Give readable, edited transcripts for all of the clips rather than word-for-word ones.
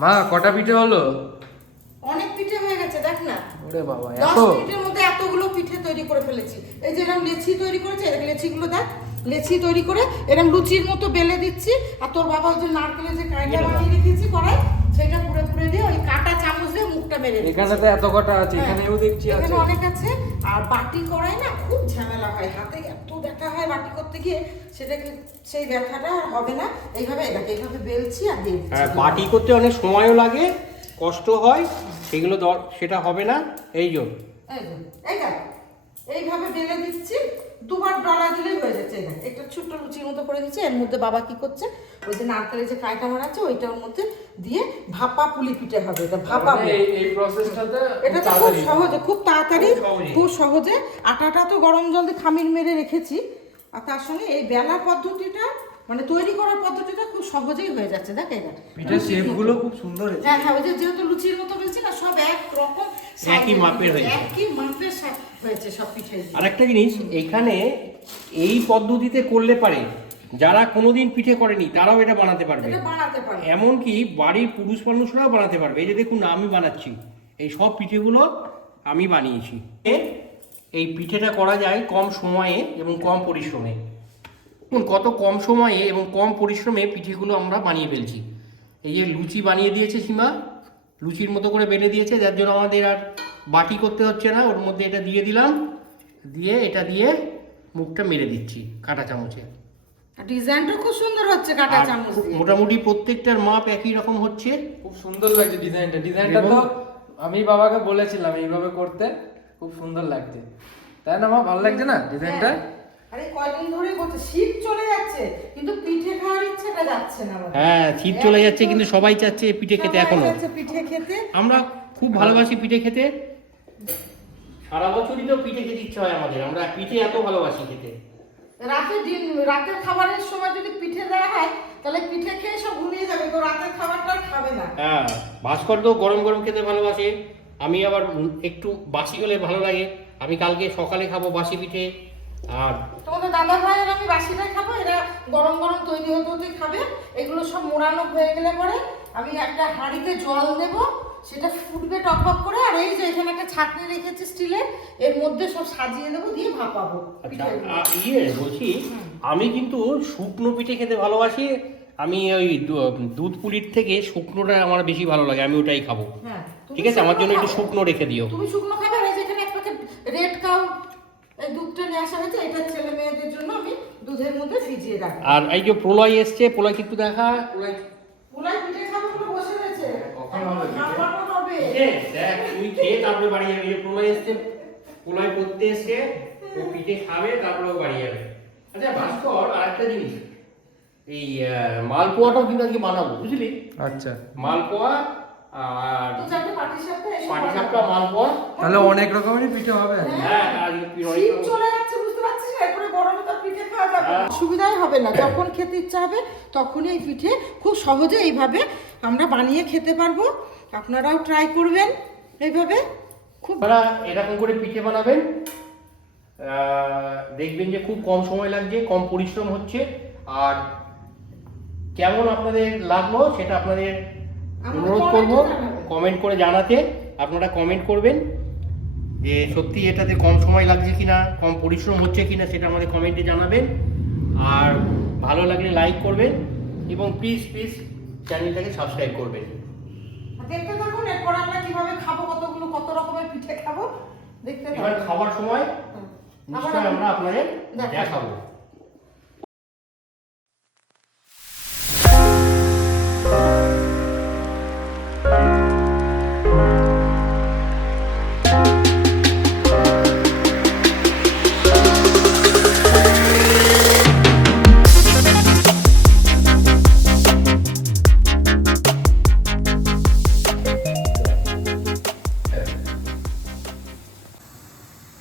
মা কটা পিঠে হলো? অনেক পিঠে হয়ে গেছে দেখ না। ওরে বাবা, 10 এত! মিনিটের মধ্যে এতগুলো পিঠে তৈরি করে ফেলেছি। এই যে এরকম লেচি তৈরি করেছে, এরকম লেচিগুলো দেখ, লেচি তৈরি করে এরকম লুচির মতো বেলে দিচ্ছি। আর তোর বাবা ওই যে নারকেলের যে কাইটা বানিয়ে রেখেছি কড়াই, সেটা পুরো পুরো দিয়ে ওই কাটা চামচ দিয়ে মুখটা মেরে দিচ্ছি। এখানে তো এত কটা আছে, এখানেও দেখছি আছে। এখানে অনেক আছে। আর বাটি করাই না খুব ঝামেলা হয়, হাতে এত ব্যথা হয় বাটি করতে গিয়ে, সেটাকে সেই ব্যথাটা আর হবে না। এইভাবে এটাকে এইভাবে বেলছি আর দিয়ে দিচ্ছি। হ্যাঁ, বাটি করতে অনেক সময়ও লাগে, কষ্ট হয়, সেগুলো সেটা হবে না। এই জন্য এইভাবে বেলে দিচ্ছি, দুবার ডলা দিলেই হয়ে যাচ্ছে। এটা একটা ছোট্ট লুচির মতো করে দিচ্ছি। এর মধ্যে বাবা কি করছে, ওই যে নারকেলের যে কাইটা বানাচ্ছে ওইটার মধ্যে দিয়ে ভাপা পুলি পিঠে হবে। এটা ভাপা এই প্রসেসটাতে এটা তো খুব সহজে, খুব তাড়াতাড়ি, খুব সহজে। আটাটা তো গরম জল দিয়ে খামির মেরে রেখেছি, আর তার সঙ্গে এই বেলা পদ্ধতিটা মানে তৈরি করার পদ্ধতিটা খুব সহজেই হয়ে যাচ্ছে। দেখ এটা পিঠের শেপগুলো খুব সুন্দর হয়েছে। হ্যাঁ হ্যাঁ, ওই যে যেহেতু লুচির মতো বলছি না, সব এক রকম একই মাপের হয়েছে। একই মাপের হয়েছে সব পিঠে। আরেকটা জিনিস, এখানে এই পদ্ধতিতে করলে পারে যারা কোনোদিন পিঠে করেনি তারাও এটা বানাতে পারবে। এটা বানাতে পারবে, এমনকি বাড়ির পুরুষ মানুষরাও বানাতে পারবে। এই যে দেখুন না, আমি বানাচ্ছি, এই সব পিঠেগুলো আমি বানিয়েছি। এই পিঠেটা করা যায় কম সময়ে এবং কম পরিশ্রমে। দেখুন কত কম সময়ে এবং কম পরিশ্রমে পিঠেগুলো আমরা বানিয়ে ফেলছি। এই যে লুচি বানিয়ে দিয়েছে সীমা, লুচির মতো করে বেলে দিয়েছে, যার জন্য আমাদের আর বাটি করতে হচ্ছে না। ওর মধ্যে এটা দিয়ে দিলাম, দিয়ে এটা দিয়ে মুখটা মেরে দিচ্ছি কাঁটা চামচে। ডিজাইনটা খুব সুন্দর হচ্ছে কাঁটা আর চামচ দিয়ে। মোটামুটি প্রত্যেকটার মাপ একই রকম হচ্ছে। খুব সুন্দর লাগছে ডিজাইনটা তো আমি বাবাকে বলেছিলাম এইভাবে করতে, খুব সুন্দর লাগছে। তাই না মা, ভালো লাগছে না ডিজাইনটা? আরে কয়দিন ধরে বলছে শীত চলে যাচ্ছে কিন্তু পিঠে খাওয়ার ইচ্ছাটা যাচ্ছে না আমার। হ্যাঁ, শীত চলে যাচ্ছে কিন্তু সবাই চাচ্ছে পিঠে খেতে। এখনো পিঠে খেতে আমরা খুব ভালোবাসি পিঠে খেতে। সারা বছরই তো পিঠে খেতে ইচ্ছা হয় আমাদের, আমরা পিঠে এত ভালোবাসি খেতে। রাতের খাবারের সময় যদি পিঠে দেওয়া হয় তাহলে পিঠে খেয়ে সব ঘুমিয়ে যাবে, তো রাতের খাবারটা আর খাবে না। হ্যাঁ, ভাস্কর তো গরম গরম খেতে ভালোবাসে, আমি আবার একটু বাসি হলে ভালো লাগে। আমি কালকে সকালে খাবো বাসি পিঠে। আর তোমাদের দাদা ভাই আর আমি বাসিটাই খাবো, এরা গরম গরম তৈরি হতে হতে খাবে। এগুলো সব মোড়ানো হয়ে গেলে পরে আমি একটা হাঁড়িতে জল দেব, সেটা ফুটবে টকবক করে। আর এই যে এখানে একটা ছাঁকনি রেখেছি স্টিলের, এর মধ্যে সব সাজিয়ে দেবো, দিয়ে ভাপাবো পিঠেগুলো। বলছি, আমি কিন্তু শুকনো পিঠে খেতে ভালোবাসি। আমি ওই দুধ পুলির থেকে শুকনোটা আমার বেশি ভালো লাগে, আমি ওটাই খাবো। হ্যাঁ, ঠিক আছে, আমার জন্য একটু শুকনো রেখে দিও। তুমি শুকনো খাবে। আর এই যে এখানে এক প্যাকেট রেড কাউ এই দুধটা নিয়ে আসা হয়েছে, এটা ছেলে মেয়েদের জন্য আমি দুধের মধ্যে ভিজিয়ে রাখবো। আর এই যে প্রলয় এসছে, প্রলয়কে একটু দেখা। পুলাই পিঠে খাবে বলে বসে রয়েছে। কখন হবে পিঠে? খাওয়ানো হবে। দেখ, তুই খেয়ে তারপরে বাড়ি যাবে। এই যে প্রলয় এসছে, প্রলয় করতে এসছে, ও পিঠে খাবে তারপরে ও বাড়ি যাবে। আচ্ছা ভাস্কর, আরেকটা জিনিস, এই মালপোয়াটাও কিন্তু আজকে বানাবো, বুঝলি? আচ্ছা, মালপোয়া আর তো চারটে পাটিসাপটা এসে পাটিসাপটা, মালপোয়া। তাহলে অনেক রকমেরই পিঠে হবে। হ্যাঁ, আর শীত চলে যাচ্ছে, বুঝতে পারছিস না? এরপরে গরমে তো পিঠে খাওয়া যাবে না। অসুবিধাই হবে না, যখন খেতে ইচ্ছা হবে তখনই এই পিঠে খুব সহজে এইভাবে আমরা বানিয়ে খেতে পারবো। আপনারাও ট্রাই করবেন এইভাবে। খুব আপনারা এরকম করে পিঠে বানাবেন, দেখবেন যে খুব কম সময় লাগছে, কম পরিশ্রম হচ্ছে। আর কেমন আপনাদের লাগলো সেটা আপনাদের অনুরোধ করব কমেন্ট করে জানাতে। আপনারা কমেন্ট করবেন যে সত্যি এটাতে কম সময় লাগছে কিনা, কম পরিশ্রম হচ্ছে কিনা, সেটা আমাদের কমেন্টে জানাবেন। আর ভালো লাগলে লাইক করবেন এবং প্লিজ চ্যানেলটাকে সাবস্ক্রাইব করবেন। দেখতে থাকুন, এরপর আমরা কিভাবে খাবো, কত রকমের পিঠে খাবো দেখতে এবার থাকুন। খাওয়ার সময় নিশ্চয়ই আমরা আপনাদের দেখাবো।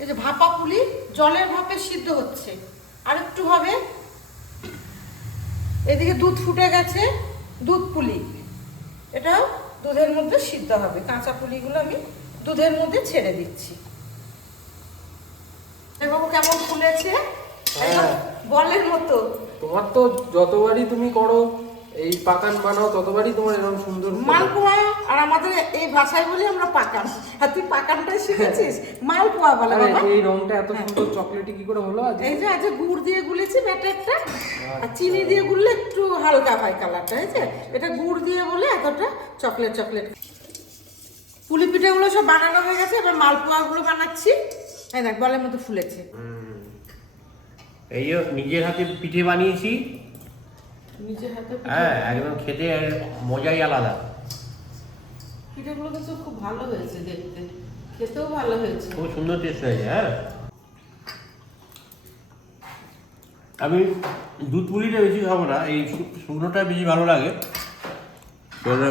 এই যে ভাপা পুলি জলের ভাপে সিদ্ধ হচ্ছে, আর একটু হবে। এদিকে দুধ ফুটে গেছে, দুধ পুলি এটাও দুধের মধ্যে সিদ্ধ হবে। কাঁচা পুলিগুলো আমি দুধের মধ্যে ছেড়ে দিচ্ছি। বাবু কেমন ফুলেছে, হ্যাঁ। বলের মতো। তোমার তো যতবারই তুমি করো এই পাকান বানাও ততবারই তোমার এরকম সুন্দর মালপোয়া, আর আমাদের এই ভাষায় বলি আমরা পাকান। আর তুই পাকানটাই শিখেছিস, মালপোয়া বলে আরে, বাবা। এই রংটা এত সুন্দর চকলেটি কি করে হলো আজ? এই যে আজ গুড় দিয়ে গুলেছি ব্যাটারটা, আর চিনি দিয়ে গুললে একটু হালকা হয় কালারটা, হয়েছে। এটা গুড় দিয়ে বলে এতটা চকলেট চকলেট। পুলি পিঠেগুলো সব বানানো হয়ে গেছে, এবার মালপোয়াগুলো বানাচ্ছি। এই দেখ বলের মতো ফুলেছে। এই যে নিজের হাতে পিঠে বানিয়েছি, নিজের হাতে হ্যাঁ একদম খেতে মজাই আলাদা। পিঠেগুলো তো খুব ভালো হয়েছে দেখতে, খেতেও ভালো হয়েছে। খুব সুন্দর টেস্ট হয়েছে। হ্যাঁ, আমি দুধ পুলিটা বেশি খাবো না, এই শুকনোটা বেশি ভালো লাগে। তাহলে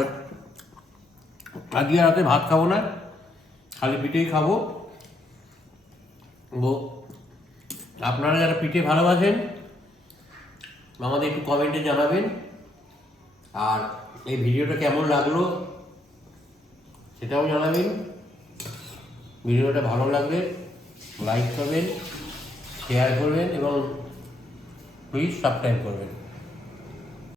আজকে রাতে ভাত খাবো না, খালি পিঠেই খাবো। ও আপনারা যারা পিঠে ভালোবাসেন আমাদের একটু কমেন্টে জানাবেন, আর এই ভিডিওটা কেমন লাগলো সেটাও জানাবেন। ভিডিওটা ভালো লাগলে লাইক করবেন, শেয়ার করবেন এবং প্লিজ সাবস্ক্রাইব করবেন।